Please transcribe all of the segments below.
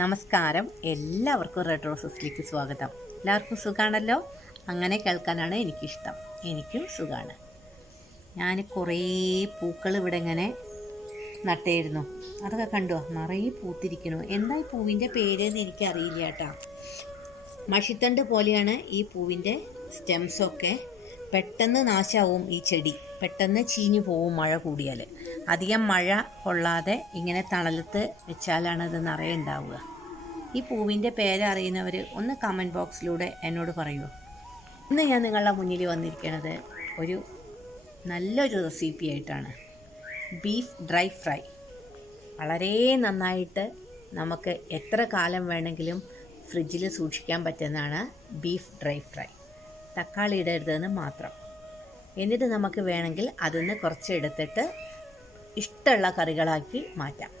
നമസ്കാരം, എല്ലാവർക്കും റെഡ് റോസസിലേക്ക് സ്വാഗതം. എല്ലാവർക്കും സുഖമാണല്ലോ. അങ്ങനെ കേൾക്കാനാണ് എനിക്കിഷ്ടം. എനിക്കും സുഖമാണ്. ഞാൻ കുറേ പൂക്കൾ ഇവിടെ ഇങ്ങനെ നട്ടായിരുന്നു. അതൊക്കെ കണ്ടോ, നിറയെ പൂത്തിരിക്കണു. എന്താ ഈ പൂവിൻ്റെ പേരെന്ന് എനിക്കറിയില്ല കേട്ടോ. മഷിത്തണ്ട് പോലെയാണ് ഈ പൂവിൻ്റെ സ്റ്റെംസൊക്കെ. പെട്ടെന്ന് നാശമാവും ഈ ചെടി, പെട്ടെന്ന് ചീഞ്ഞു പോവും മഴ കൂടിയാൽ. അധികം മഴ കൊള്ളാതെ ഇങ്ങനെ തണലത്ത് വെച്ചാലാണ് ഇത് നിറയെ ഉണ്ടാവുക. ഈ പൂവിൻ്റെ പേരറിയുന്നവർ ഒന്ന് കമൻറ്റ് ബോക്സിലൂടെ എന്നോട് പറയൂ. ഇന്ന് ഞാൻ നിങ്ങളുടെ മുന്നിൽ വന്നിരിക്കുന്നത് ഒരു നല്ലൊരു റെസിപ്പി ആയിട്ടാണ്. Beef dry fry. വളരെ നന്നായിട്ട് നമുക്ക് എത്ര കാലം വേണമെങ്കിലും ഫ്രിഡ്ജിൽ സൂക്ഷിക്കാൻ പറ്റുന്നതാണ് ബീഫ് ഡ്രൈ ഫ്രൈ. തക്കാളി ഇടരുതെന്ന് മാത്രം. എന്നിട്ട് നമുക്ക് വേണമെങ്കിൽ അതിൽ കുറച്ച് എടുത്തിട്ട് ഇഷ്ടമുള്ള കറികളാക്കി മാറ്റാം.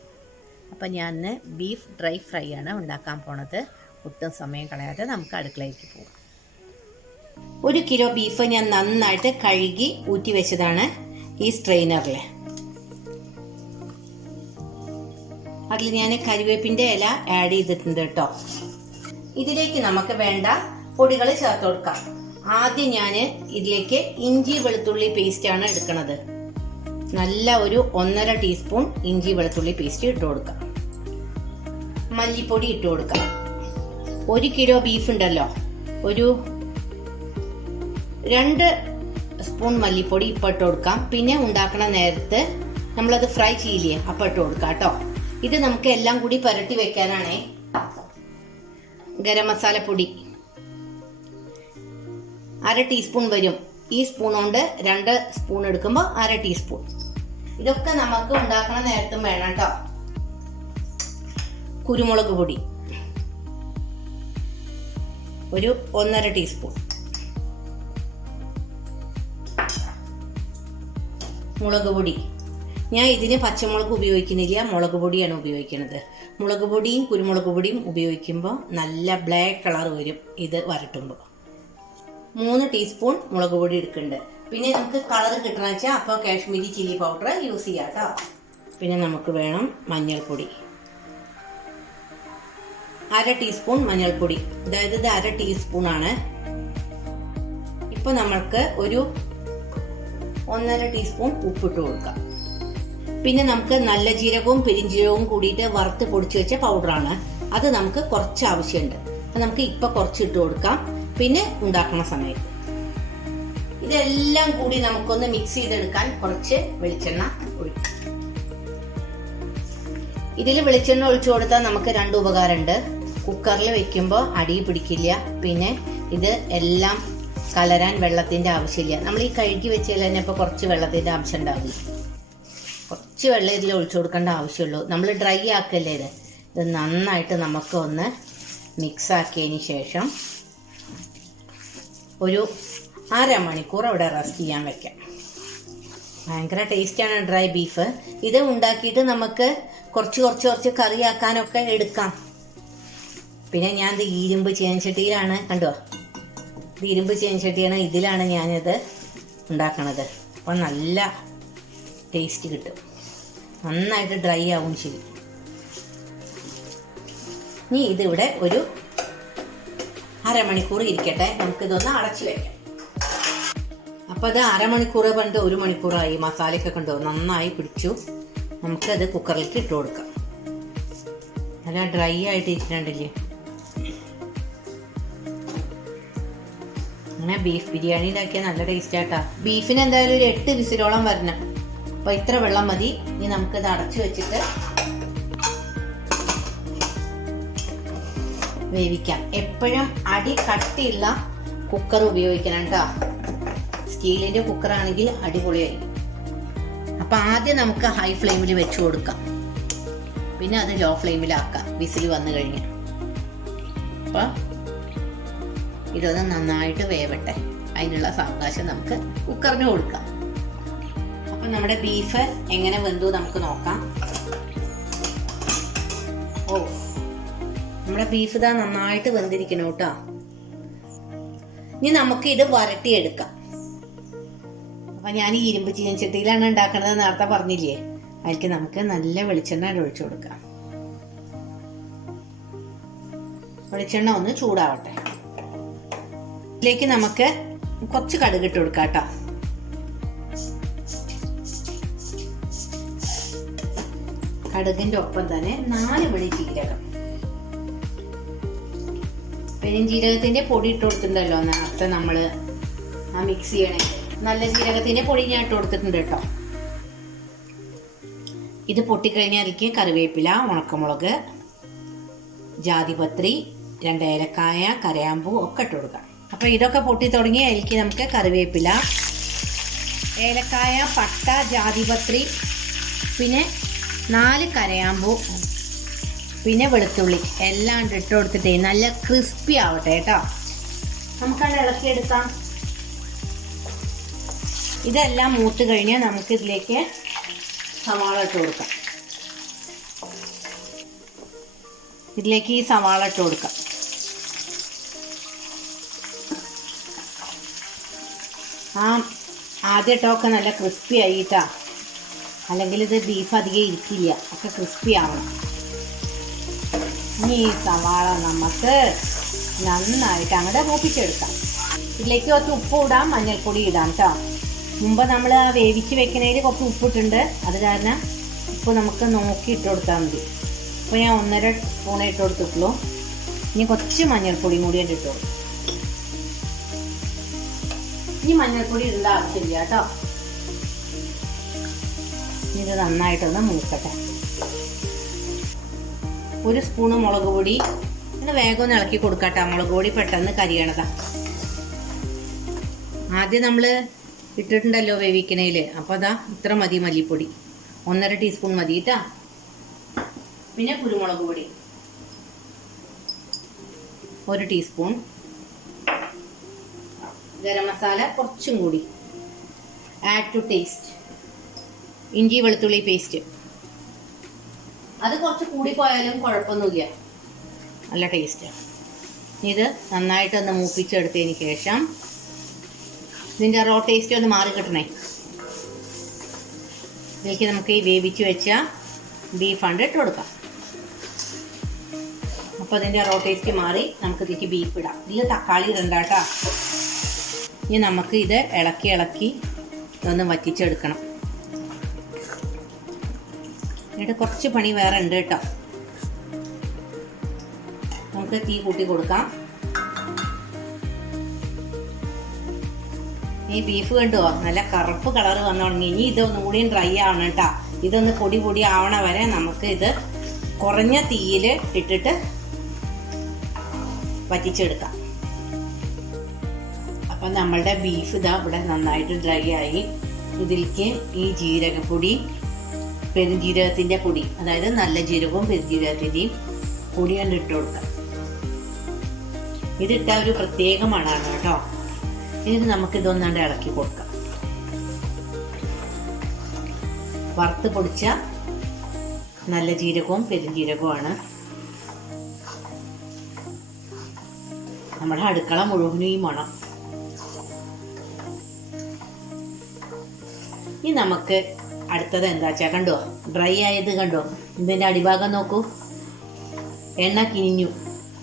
അപ്പം ഞാൻ ബീഫ് ഡ്രൈ ഫ്രൈ ആണ് ഉണ്ടാക്കാൻ പോണത്. ഒട്ടും സമയം കളയാതെ നമുക്ക് അടുക്കളയിലേക്ക് പോകാം. 1 കിലോ ബീഫ് ഞാൻ നന്നായിട്ട് കഴുകി ഊറ്റി വെച്ചതാണ് ഈ സ്ട്രെയിനറിൽ. അതിൽ ഞാൻ കരിവേപ്പിൻ്റെ ഇല ആഡ് ചെയ്തിട്ടുണ്ട് കേട്ടോ. ഇതിലേക്ക് നമുക്ക് വേണ്ട പൊടികൾ ചേർത്ത് കൊടുക്കാം. ആദ്യം ഞാൻ ഇതിലേക്ക് ഇഞ്ചി വെളുത്തുള്ളി പേസ്റ്റാണ് എടുക്കുന്നത്. നല്ല ഒരു 1.5 ടീസ്പൂൺ ഇഞ്ചി വെളുത്തുള്ളി പേസ്റ്റ് ഇട്ട് കൊടുക്കാം. മല്ലിപ്പൊടി ഇട്ട് കൊടുക്കാം. 1 കിലോ ബീഫ് ഉണ്ടല്ലോ, ഒരു 2 സ്പൂൺ മല്ലിപ്പൊടി ഇപ്പം ഇട്ട് കൊടുക്കാം. പിന്നെ ഉണ്ടാക്കണ നേരത്ത് നമ്മളത് ഫ്രൈ ചെയ്യില്ലേ, അപ്പം ഇട്ട് കൊടുക്കാം കേട്ടോ. ഇത് നമുക്ക് എല്ലാം കൂടി പുരട്ടി വെക്കാനാണേ. ഗരം മസാലപ്പൊടി 1/2 ടീസ്പൂൺ വരും. ഈ സ്പൂൺ കൊണ്ട് 2 സ്പൂൺ എടുക്കുമ്പോൾ 1/2 ടീസ്പൂൺ. ഇതൊക്കെ നമുക്ക് ഉണ്ടാക്കണ നേരത്തും വേണം കേട്ടോ. കുരുമുളക് പൊടി ഒരു 1.5 ടീസ്പൂൺ. മുളക് പൊടി ഞാൻ ഇതിന് പച്ചമുളക് ഉപയോഗിക്കുന്നില്ല, മുളക് പൊടിയാണ് ഉപയോഗിക്കുന്നത്. മുളക് പൊടിയും കുരുമുളക് പൊടിയും ഉപയോഗിക്കുമ്പോൾ നല്ല ബ്ലാക്ക് കളർ വരും ഇത് വരട്ടുമ്പോൾ. 3 ടീസ്പൂൺ മുളക് പൊടി എടുക്കുന്നുണ്ട്. പിന്നെ നമുക്ക് കളർ കിട്ടണമെന്ന് വെച്ചാൽ അപ്പോൾ കാശ്മീരി ചില്ലി പൗഡർ യൂസ് ചെയ്യാം കേട്ടോ. പിന്നെ നമുക്ക് വേണം മഞ്ഞൾപ്പൊടി, 1/2 ടീസ്പൂൺ മഞ്ഞൾപ്പൊടി. അതായത് ഇത് 1/2 ടീസ്പൂണാണ്. ഇപ്പോൾ നമ്മൾക്ക് ഒരു 1.5 ടീസ്പൂൺ ഉപ്പിട്ട് കൊടുക്കാം. പിന്നെ നമുക്ക് നല്ല ജീരകവും പെരിഞ്ജീരകവും കൂടിയിട്ട് വറുത്ത് പൊടിച്ച് വെച്ച പൗഡറാണ്. അത് നമുക്ക് കുറച്ച് ആവശ്യമുണ്ട്. അത് നമുക്ക് ഇപ്പം കുറച്ച് ഇട്ട് കൊടുക്കാം. പിന്നെ ഉണ്ടാക്കുന്ന സമയത്ത് ഇതെല്ലാം കൂടി നമുക്കൊന്ന് മിക്സ് ചെയ്തെടുക്കാൻ കുറച്ച് വെളിച്ചെണ്ണ ഒഴിക്കും. ഇതിൽ വെളിച്ചെണ്ണ ഒഴിച്ചു കൊടുത്താൽ നമുക്ക് 2 ഉപകാരമുണ്ട്. കുക്കറിൽ വെക്കുമ്പോൾ അടി പിടിക്കില്ല. പിന്നെ ഇത് എല്ലാം കലരാൻ വെള്ളത്തിൻ്റെ ആവശ്യമില്ല. നമ്മൾ ഈ കഴുകി വെച്ചാൽ തന്നെ ഇപ്പോൾ കുറച്ച് വെള്ളത്തിൻ്റെ ആവശ്യം ഉണ്ടാവില്ല. കുറച്ച് വെള്ളം ഇതിൽ ഒഴിച്ചു കൊടുക്കേണ്ട ആവശ്യമുള്ളൂ. നമ്മൾ ഡ്രൈ ആക്കല്ലേ ഇത് നന്നായിട്ട് നമുക്ക് ഒന്ന് മിക്സ് ആക്കിയതിന് ശേഷം ഒരു 1/2 മണിക്കൂർ അവിടെ റെസ്റ്റ് ചെയ്യാൻ വെക്കാം. ഭയങ്കര ടേസ്റ്റാണ് ഡ്രൈ ബീഫ്. ഇത് ഉണ്ടാക്കിയിട്ട് നമുക്ക് കുറച്ച് കറിയാക്കാനൊക്കെ എടുക്കാം. പിന്നെ ഞാൻ ഇത് ഇരുമ്പ് ചീനച്ചട്ടിയിലാണ്, കണ്ടോ, ഇത് ഇരുമ്പ് ചീനച്ചട്ടിയാണ്. ഇതിലാണ് ഞാനിത് ഉണ്ടാക്കണത്. അപ്പോൾ നല്ല ടേസ്റ്റ് കിട്ടും. നന്നായിട്ട് ഡ്രൈ ആവും ചെയ്യും. ഇനി ഇതിവിടെ ഒരു 1/2 മണിക്കൂർ ഇരിക്കട്ടെ. നമുക്കിതൊന്ന് അടച്ചു വയ്ക്കാം. അപ്പോൾ അത് 1/2 മണിക്കൂർ പണ്ട് 1 മണിക്കൂറായി. മസാലയൊക്കെ കണ്ടോ നന്നായി പിടിച്ചു. നമുക്കത് കുക്കറിലേക്ക് ഇട്ട് കൊടുക്കാം. നല്ല ഡ്രൈ ആയിട്ട് ഇരിക്കുന്നുണ്ടല്ലേ. അങ്ങനെ ബീഫ് ബിരിയാണി ഉണ്ടാക്കിയാൽ നല്ല ടേസ്റ്റ് ആട്ടാ. ബീഫിന് എന്തായാലും ഒരു 8 വിസിലോളം വരണം. അപ്പോൾ ഇത്ര വെള്ളം മതി. ഇനി നമുക്കത് അടച്ചു വെച്ചിട്ട് വേവിക്കാം. എപ്പോഴും അടി കട്ടിയുള്ള കുക്കർ ഉപയോഗിക്കണം കേട്ടോ. സ്റ്റീലിൻ്റെ കുക്കറാണെങ്കിൽ അടിപൊളിയായി. അപ്പം ആദ്യം നമുക്ക് ഹൈ ഫ്ലെയിമിൽ വെച്ച് കൊടുക്കാം. പിന്നെ അത് ലോ ഫ്ലെയിമിലാക്കാം വിസിൽ വന്നു കഴിഞ്ഞ്. അപ്പം ഇതൊന്ന് നന്നായിട്ട് വേവട്ടെ. അതിനുള്ള സാവകാശം നമുക്ക് കുക്കറിന് കൊടുക്കാം. അപ്പം നമ്മുടെ ബീഫ് എങ്ങനെ വെന്തു നമുക്ക് നോക്കാം. നമ്മുടെ ബീഫ് ഇതാ നന്നായിട്ട് വെന്തിരിക്കണം കേട്ടോ. ഇനി നമുക്ക് ഇത് വരട്ടിയെടുക്കാം. അപ്പം ഞാൻ ഈ ഇരുമ്പ് ചീനച്ചട്ടിയിലാണ് ഉണ്ടാക്കുന്നത് നേരത്തെ പറഞ്ഞില്ലേ. അതിലേക്ക് നമുക്ക് നല്ല വെളിച്ചെണ്ണ ഒഴിച്ചു കൊടുക്കാം. വെളിച്ചെണ്ണ ഒന്ന് ചൂടാവട്ടെ. ഇതിലേക്ക് നമുക്ക് കുറച്ച് കടുക് ഇട്ട് കൊടുക്കാം കേട്ടോ. കടുകിന്റെ ഒപ്പം തന്നെ 4 മണി ജീരകം. പെരുംജീരകത്തിന്റെ പൊടി ഇട്ട് കൊടുത്തിട്ടുണ്ടല്ലോ നേരത്തെ നമ്മള് ആ മിക്സ് ചെയ്യണേ. നല്ല ജീരകത്തിന്റെ പൊടി ഞാൻ ഇട്ട് കൊടുത്തിട്ടുണ്ട് കേട്ടോ. ഇത് പൊട്ടിക്കഴിഞ്ഞാൽ അതിലേക്ക് കറിവേപ്പില, ഉണക്കമുളക്, ജാതിപത്രി, 2 ഏലക്കായ, കരയാമ്പൂ ഒക്കെ ഇട്ട് കൊടുക്കാം. അപ്പൊ ഇതൊക്കെ പൊട്ടി തുടങ്ങി അതിലേക്ക് നമുക്ക് കറിവേപ്പില, ഏലക്കായ, പട്ട, ജാതിപത്രി, പിന്നെ 4 കരയാമ്പൂ, പിന്നെ വെളുത്തുള്ളി എല്ലാം ഇട്ട് കൊടുത്തിട്ടേ നല്ല ക്രിസ്പി ആവട്ടെ കേട്ടോ. നമുക്കത് ഇളക്കിയെടുക്കാം. ഇതെല്ലാം മൂത്ത് കഴിഞ്ഞാൽ നമുക്ക് ഇതിലേക്ക് സവാള ഇട്ട് കൊടുക്കാം. ഇതിലേക്ക് ഈ സവാള ഇട്ട് കൊടുക്കാം. ആദ്യമായിട്ടൊക്കെ നല്ല ക്രിസ്പി ആയിട്ടാ, അല്ലെങ്കിൽ ഇത് ബീഫ് അധികം ഇരിക്കില്ല, ഒക്കെ ക്രിസ്പി ആവണം. ഇനി ഈ സവാള നമുക്ക് നന്നായിട്ട് അങ്ങോട്ട് മൂപ്പിച്ചെടുക്കാം. ഇതിലേക്ക് കുറച്ച് ഉപ്പ് ഇടാം, മഞ്ഞൾപ്പൊടി ഇടാം കേട്ടോ. മുമ്പ് നമ്മൾ ആ വേവിച്ച് വെക്കുന്നതിൽ കുറച്ച് ഉപ്പിട്ടുണ്ട്, അത് കാരണം ഉപ്പ് നമുക്ക് നോക്കി ഇട്ട് കൊടുത്താൽ മതി. അപ്പോൾ ഞാൻ 1.5 സ്പൂണേ ഇട്ട് കൊടുത്തിട്ടുള്ളൂ. ഇനി കുറച്ച് മഞ്ഞൾപ്പൊടിയും കൂടി ഇട്ട് കൊടുക്കും. ഇനി മഞ്ഞൾപ്പൊടി ഇടേണ്ട ആവശ്യമില്ല കേട്ടോ. ഇത് നന്നായിട്ടൊന്ന് മൂക്കട്ടെ. 1 സ്പൂണ് മുളക് പൊടി, പിന്നെ വേഗം ഒന്ന് ഇളക്കി കൊടുക്കട്ടെ. മുളക് പൊടി പെട്ടെന്ന് കരിയണതാ. ആദ്യം നമ്മൾ ഇട്ടിട്ടുണ്ടല്ലോ വേവിക്കണേല്, അപ്പോൾ അതാ ഇത്ര മതി മല്ലിപ്പൊടി, 1.5 ടീസ്പൂൺ മതി കേട്ടാ. പിന്നെ കുരുമുളക് പൊടി 1 ടീസ്പൂൺ, ഗരം മസാല കുറച്ചും കൂടി, ആഡ് ടു ടേസ്റ്റ്, ഇഞ്ചി വെളുത്തുള്ളി പേസ്റ്റ് അത് കുറച്ച് കൂടിപ്പോയാലും കുഴപ്പമൊന്നുമില്ല, നല്ല ടേസ്റ്റാണ്. ഇത് നന്നായിട്ടൊന്ന് മൂപ്പിച്ചെടുത്തതിന് ശേഷം ഇതിൻ്റെ റോ ടേസ്റ്റ് ഒന്ന് മാറി കിട്ടണേ. ഇതിലേക്ക് നമുക്ക് ഈ വേവിച്ച് വെച്ച ബീഫ് ഉണ്ട് ഇട്ട് കൊടുക്കാം. അപ്പോൾ അതിൻ്റെ റോ ടേസ്റ്റ് മാറി നമുക്ക് ഇതിലേക്ക് ബീഫ് ഇടാം. ഇതിൽ തക്കാളി ഇടണ്ട കേട്ടോ. ഇനി നമുക്ക് ഇത് ഇളക്കി ഇതൊന്ന് വറ്റിച്ചെടുക്കണം. എന്നിട്ട് കുറച്ച് പണി വേറെ ഉണ്ട് കേട്ടോ. നമുക്ക് തീ കൂട്ടി കൊടുക്കാം. ഈ ബീഫ് കണ്ടോ നല്ല കറുപ്പ് കളർ വന്നു തുടങ്ങി. ഇനി ഇതൊന്നും കൂടി ഡ്രൈ ആവണം കേട്ടോ. ഇതൊന്ന് പൊടി ആവണ വരെ നമുക്ക് ഇത് കുറഞ്ഞ തീയിൽ ഇട്ടിട്ട് വറ്റിച്ചെടുക്കാം. അപ്പം നമ്മളുടെ ബീഫ് ഇതാ ഇവിടെ നന്നായിട്ട് ഡ്രൈ ആയി. ഇതിലേക്ക് ഈ ജീരകപ്പൊടി, പെരുംജീരകത്തിൻ്റെ പൊടി, അതായത് നല്ല ജീരകവും പെരുംജീരകത്തിൻ്റെയും പൊടി കണ്ട് ഇട്ട് കൊടുക്കാം. ഇതിട്ട ഒരു പ്രത്യേക മണമാണ് കേട്ടോ. എന്നിട്ട് നമുക്ക് ഇതൊന്നാണ്ട് ഇളക്കി കൊടുക്കാം. വറുത്ത് പൊടിച്ച നല്ല ജീരകവും പെരുംജീരകവുമാണ്. നമ്മുടെ അടുക്കള മുഴുവനും ഈ മണം. ഇനി നമുക്ക് അടുത്തത് എന്താ വെച്ചാൽ കണ്ടോ, ഡ്രൈ ആയത് കണ്ടോ, ഇതിൻ്റെ അടിഭാഗം നോക്കൂ, എണ്ണ കിനിഞ്ഞു.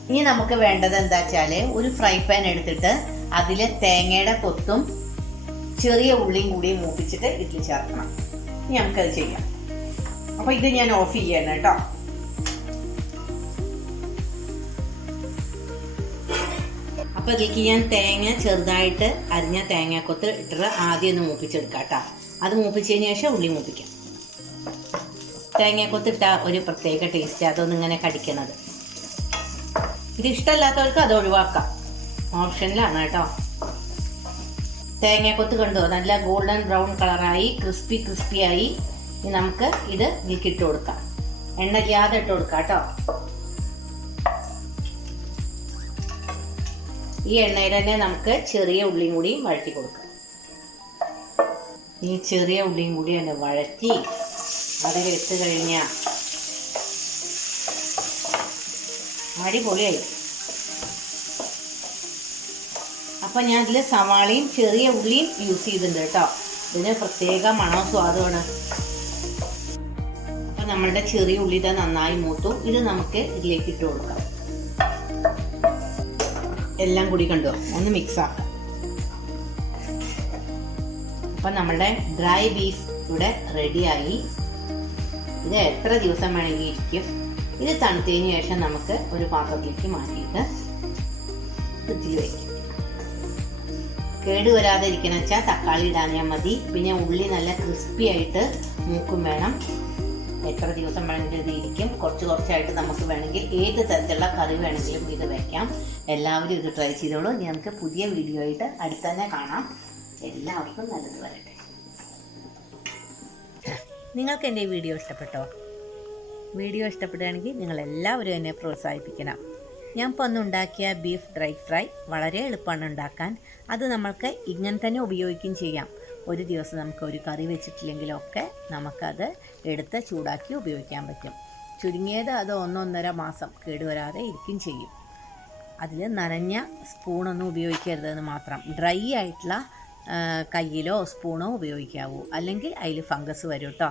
ഇനി നമുക്ക് വേണ്ടത് എന്താ വെച്ചാൽ ഒരു ഫ്രൈ പാൻ എടുത്തിട്ട് അതിൽ തേങ്ങയുടെ കൊത്തും ചെറിയ ഉള്ളിയും കൂടി മൂപ്പിച്ചിട്ട് ഇതിൽ ചേർക്കണം. ഇനി നമുക്കത് ചെയ്യാം. അപ്പോൾ ഇത് ഞാൻ ഓഫ് ചെയ്യണം കേട്ടോ. അപ്പോൾ ഇതിലേക്ക് ഞാൻ തേങ്ങ ചെറുതായിട്ട് അരിഞ്ഞ തേങ്ങാക്കൊത്ത് ഇട്ടിട്ട് ആദ്യം ഒന്ന് മൂപ്പിച്ചെടുക്കാം കേട്ടോ. അത് മൂപ്പിച്ചതിന് ശേഷം ഉള്ളി മൂപ്പിക്കാം. തേങ്ങാക്കൊത്തിട്ട ഒരു പ്രത്യേക ടേസ്റ്റ്, അതൊന്നിങ്ങനെ കടിക്കണത്. ഇത് ഇഷ്ടമല്ലാത്തവർക്ക് അത് ഒഴിവാക്കാം, ഓപ്ഷനിലാണ് കേട്ടോ. തേങ്ങാക്കൊത്ത് കണ്ടോ നല്ല ഗോൾഡൻ ബ്രൗൺ കളറായി ക്രിസ്പി ആയി. ഇനി നമുക്ക് ഇത് ഇതിലേക്ക് ഇട്ട് കൊടുക്കാം. എണ്ണ ഇല്ലാതെ ഇട്ട് കൊടുക്കാം കേട്ടോ. ഈ എണ്ണയിൽ തന്നെ നമുക്ക് ചെറിയ ഉള്ളിയും കൂടി വഴറ്റി കൊടുക്കാം. ഈ ചെറിയ ഉള്ളിയും കൂടി തന്നെ വഴറ്റി അതിലിട്ട് കഴിഞ്ഞാൽ അടിപൊളിയായി. അപ്പം ഞാൻ അതിൽ സവാളയും ചെറിയ ഉള്ളിയും യൂസ് ചെയ്തിട്ടുണ്ട് കേട്ടോ. ഇതിന് പ്രത്യേക മണവും സ്വാദുമാണ്. അപ്പം നമ്മളുടെ ചെറിയ ഉള്ളി നന്നായി മൂത്തു. ഇത് നമുക്ക് ഇതിലേക്ക് ഇട്ട് കൊടുക്കാം. എല്ലാം കൂടി കണ്ടോ ഒന്ന് മിക്സാക്കാം. അപ്പം നമ്മളുടെ ഡ്രൈ ബീഫ് ഇവിടെ റെഡിയായി. ഇത് എത്ര ദിവസം വേണമെങ്കിൽ ഇരിക്കും. ഇത് തണുത്തതിന് ശേഷം നമുക്ക് ഒരു പാത്രത്തിലേക്ക് മാറ്റിയിട്ട് ഫ്രിഡ്ജിൽ വയ്ക്കും. കേടുവരാതെ ഇരിക്കണം വെച്ചാൽ തക്കാളി ഇടാഞ്ഞാൽ മതി. പിന്നെ ഉള്ളി നല്ല ക്രിസ്പി ആയിട്ട് മൂക്കും വേണം. എത്ര ദിവസം വേണമെങ്കിലും ഇത് ഇരിക്കും. കുറച്ചായിട്ട് നമുക്ക് വേണമെങ്കിൽ ഏത് തരത്തിലുള്ള കറി വേണമെങ്കിലും ഇത് വയ്ക്കാം. എല്ലാവരും ഇത് ട്രൈ ചെയ്തോളൂ. നമുക്ക് പുതിയ വീഡിയോ ആയിട്ട് അടുത്ത് തന്നെ കാണാം. എല്ലാവർക്കും നല്ലത് വരട്ടെ. നിങ്ങൾക്ക് എൻ്റെ ഈ വീഡിയോ ഇഷ്ടപ്പെട്ടോ? വീഡിയോ ഇഷ്ടപ്പെടുകയാണെങ്കിൽ നിങ്ങളെല്ലാവരും എന്നെ പ്രോത്സാഹിപ്പിക്കണം. ഞാൻ ഇപ്പോൾ ഒന്ന് ഉണ്ടാക്കിയ ബീഫ് ഡ്രൈ ഫ്രൈ വളരെ എളുപ്പമാണ് ഉണ്ടാക്കാൻ. അത് നമ്മൾക്ക് ഇങ്ങനെ തന്നെ ഉപയോഗിക്കുകയും ചെയ്യാം. ഒരു ദിവസം നമുക്ക് ഒരു കറി വെച്ചിട്ടില്ലെങ്കിലൊക്കെ നമുക്കത് എടുത്ത് ചൂടാക്കി ഉപയോഗിക്കാൻ പറ്റും. ചുരുങ്ങിയത് അത് 1-1.5 മാസം കേടുവരാതെ ഇരിക്കുകയും ചെയ്യും. അതിൽ നനഞ്ഞ സ്പൂണൊന്നും ഉപയോഗിക്കരുതെന്ന് മാത്രം. ഡ്രൈ ആയിട്ടുള്ള കയ്യിലോ സ്പൂണോ ഉപയോഗിക്കാവൂ, അല്ലെങ്കിൽ അതിൽ ഫംഗസ് വരും കേട്ടോ.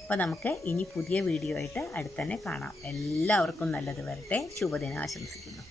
അപ്പോൾ നമുക്ക് ഇനി പുതിയ വീഡിയോ ആയിട്ട് അടുത്ത് തന്നെ കാണാം. എല്ലാവർക്കും നല്ലത് വരട്ടെ. ശുഭദിനം ആശംസിക്കുന്നു.